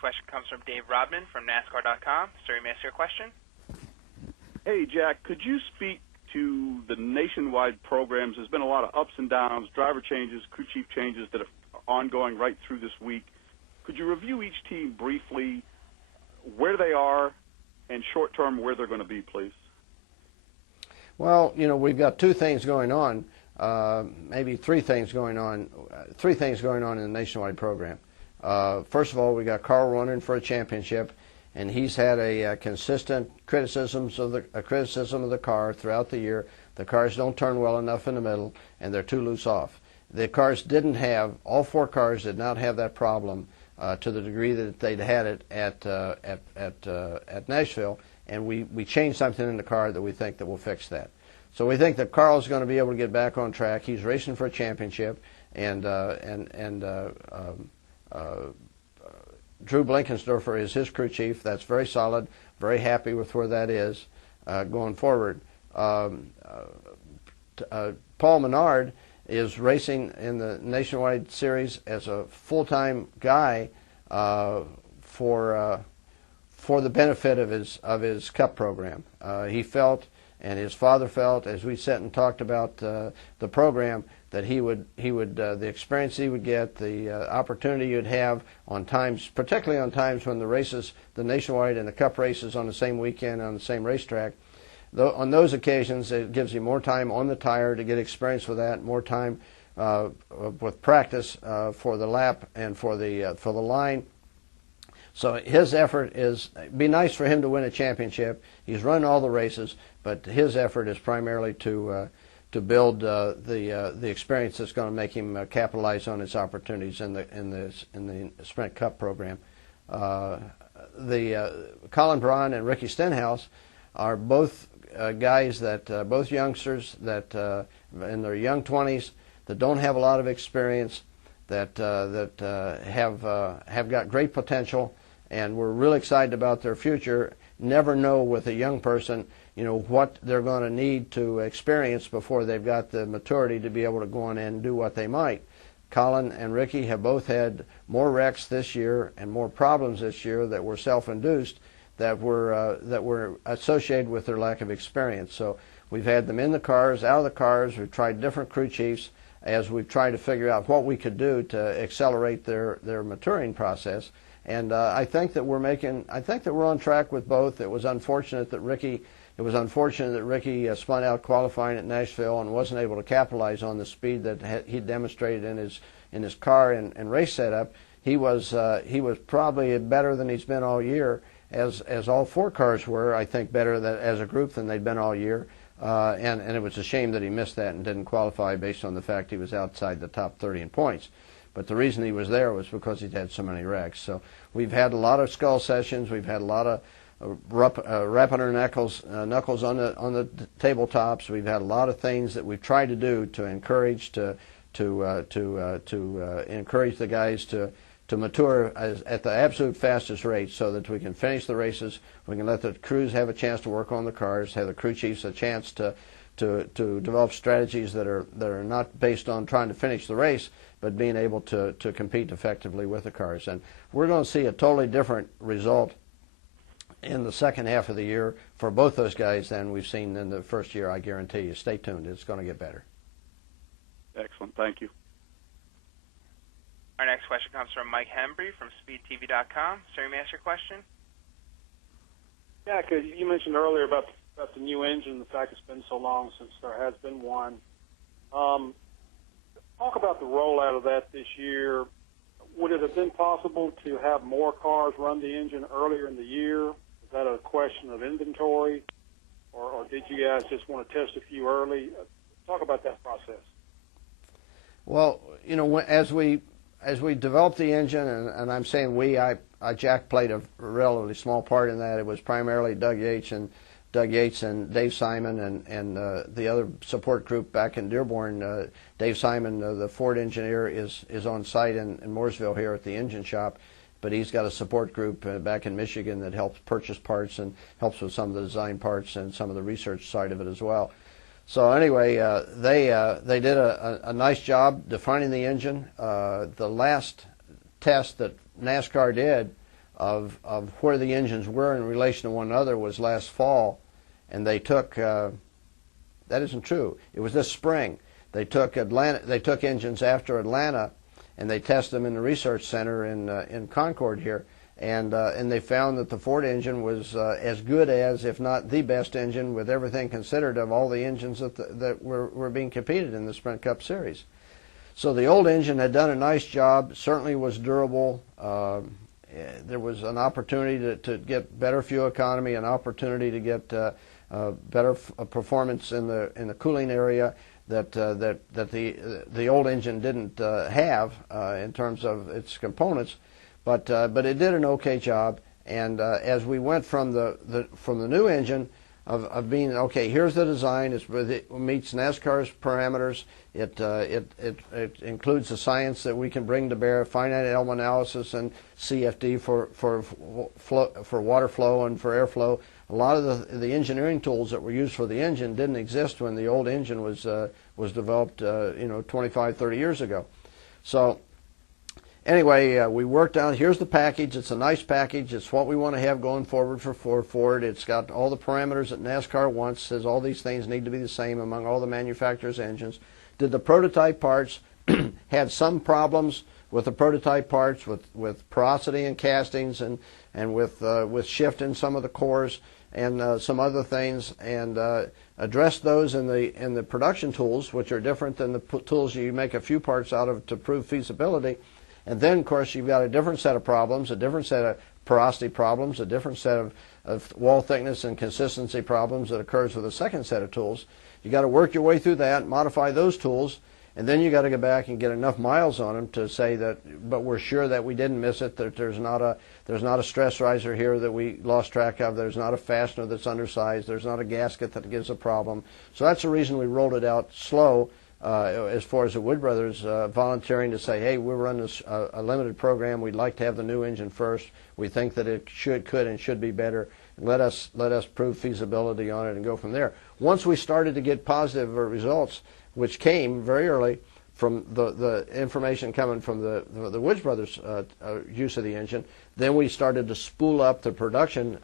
question comes from Dave Rodman from NASCAR.com. Sir, you may ask your question. Hey, Jack, could you speak to the nationwide programs? There's been a lot of ups and downs, driver changes, crew chief changes that are ongoing right through this week. Could you review each team briefly, where they are, and short-term where they're going to be, please? Well, you know, we've got two things going on, maybe three things going on in the nationwide program. First of all, we got Carl running for a championship, and he's had a consistent criticism of the car throughout the year. The cars don't turn well enough in the middle, and they're too loose off. The cars didn't have, all four cars did not have that problem to the degree that they'd had it at Nashville, and we changed something in the car that we think that will fix that. So we think that Carl's going to be able to get back on track. He's racing for a championship, and Drew Blinkensdoerfer is his crew chief. That's very solid. Very happy with where that is going forward. Paul Menard is racing in the Nationwide Series as a full-time guy for the benefit of his Cup program. He felt, and his father felt, as we sat and talked about the program, that he would the experience he would get, the opportunity you'd have on times, particularly on times when the races, the Nationwide and the Cup races on the same weekend on the same racetrack. On those occasions, it gives you more time on the tire to get experience with that, more time with practice for the lap and for the line. So his effort is, it'd be nice for him to win a championship. He's run all the races, but his effort is primarily to build the experience that's going to make him capitalize on his opportunities in the Sprint Cup program. Colin Braun and Ricky Stenhouse are both guys that both youngsters that in their young 20s that don't have a lot of experience, that have got great potential, and we're really excited about their future. Never know with a young person, you know, what they're going to need to experience before they've got the maturity to be able to go on and do what they might. Colin and Ricky have both had more wrecks this year and more problems this year that were self-induced, that were associated with their lack of experience. So we've had them in the cars, out of the cars. We've tried different crew chiefs as we've tried to figure out what we could do to accelerate their maturing process. And I think that we're on track with both. It was unfortunate that Ricky spun out qualifying at Nashville and wasn't able to capitalize on the speed that he demonstrated in his car and race setup. He was probably better than he's been all year, as all four cars were. I think better as a group than they'd been all year. And it was a shame that he missed that and didn't qualify based on the fact he was outside the top 30 in points. But the reason he was there was because he'd had so many wrecks. So we've had a lot of skull sessions. We've had a lot of wrapping our knuckles on the tabletops. We've had a lot of things that we've tried to do to encourage encourage the guys to mature at the absolute fastest rate, so that we can finish the races. We can let the crews have a chance to work on the cars, have the crew chiefs a chance to develop strategies that are not based on trying to finish the race, but being able to compete effectively with the cars. And we're going to see a totally different result in the second half of the year for both those guys than we've seen in the first year, I guarantee you. Stay tuned. It's going to get better. Excellent. Thank you. Our next question comes from Mike Hembry from SpeedTV.com. Sir, you may ask your question. Yeah, because you mentioned earlier about the new engine, the fact it's been so long since there has been one. Talk about the rollout of that this year. Would it have been possible to have more cars run the engine earlier in the year? Is that a question of inventory, or did you guys just want to test a few early? Talk about that process. Well, you know, as we developed the engine, and I'm saying Jack played a relatively small part in that. It was primarily Doug Yates and Dave Simon and the other support group back in Dearborn. Dave Simon, the Ford engineer, is on site in Mooresville here at the engine shop, but he's got a support group back in Michigan that helps purchase parts and helps with some of the design parts and some of the research side of it as well. So anyway, they did a nice job defining the engine. The last test that NASCAR did of where the engines were in relation to one another was last fall, and they took that isn't true. It was this spring. They took engines after Atlanta, and they tested them in the research center in Concord here, and they found that the Ford engine was as good as, if not the best engine, with everything considered, of all the engines that were being competed in the Sprint Cup Series. So the old engine had done a nice job, certainly was durable. There was an opportunity to get better fuel economy, an opportunity to get better performance in the cooling area that the old engine didn't have in terms of its components, but it did an okay job. And as we went from the new engine of being, okay, here's the design, it meets NASCAR's parameters, it includes the science that we can bring to bear, finite element analysis and CFD for water flow and for airflow. A lot of the engineering tools that were used for the engine didn't exist when the old engine was developed 25, 30 years ago. So anyway, we worked out, here's the package. It's a nice package. It's what we want to have going forward for Ford. It's got all the parameters that NASCAR wants, says all these things need to be the same among all the manufacturers' engines. Did the prototype parts, had some problems with the prototype parts, with porosity and castings and with shift in some of the cores and some other things, and addressed those in the production tools, which are different than the tools you make a few parts out of to prove feasibility. And then, of course, you've got a different set of problems, a different set of porosity problems, a different set of wall thickness and consistency problems that occurs with a second set of tools. You got to work your way through that, modify those tools, and then you got to go back and get enough miles on them to say that, but we're sure that we didn't miss it, that there's not a stress riser here that we lost track of, there's not a fastener that's undersized, there's not a gasket that gives a problem. So that's the reason we rolled it out slow. As far as the Wood Brothers volunteering to say, hey, we're running a limited program, we'd like to have the new engine first, we think that it could and should be better, let us prove feasibility on it and go from there. Once we started to get positive results, which came very early from the information coming from the Woods Brothers use of the engine, then we started to spool up the production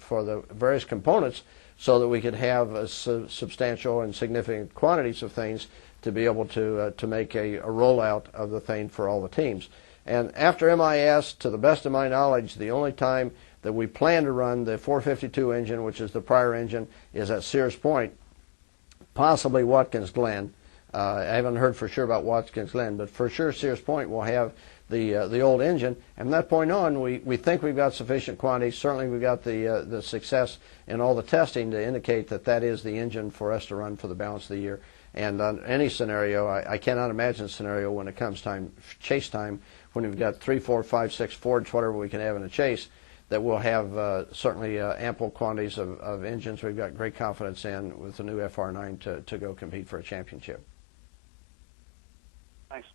for the various components so that we could have substantial and significant quantities of things to be able to make a rollout of the thing for all the teams. And after MIS, to the best of my knowledge, the only time that we plan to run the 452 engine, which is the prior engine, is at Sears Point, possibly Watkins Glen. I haven't heard for sure about Watkins Glen, but for sure Sears Point will have the old engine. And from that point on, we think we've got sufficient quantities. Certainly we've got the success in all the testing to indicate that that is the engine for us to run for the balance of the year. And on any scenario, I cannot imagine a scenario when it comes chase time, when we've got 3, 4, 5, 6 Fords, whatever we can have in a chase, that we'll have certainly ample quantities of engines we've got great confidence in with the new FR9 to go compete for a championship. Thanks.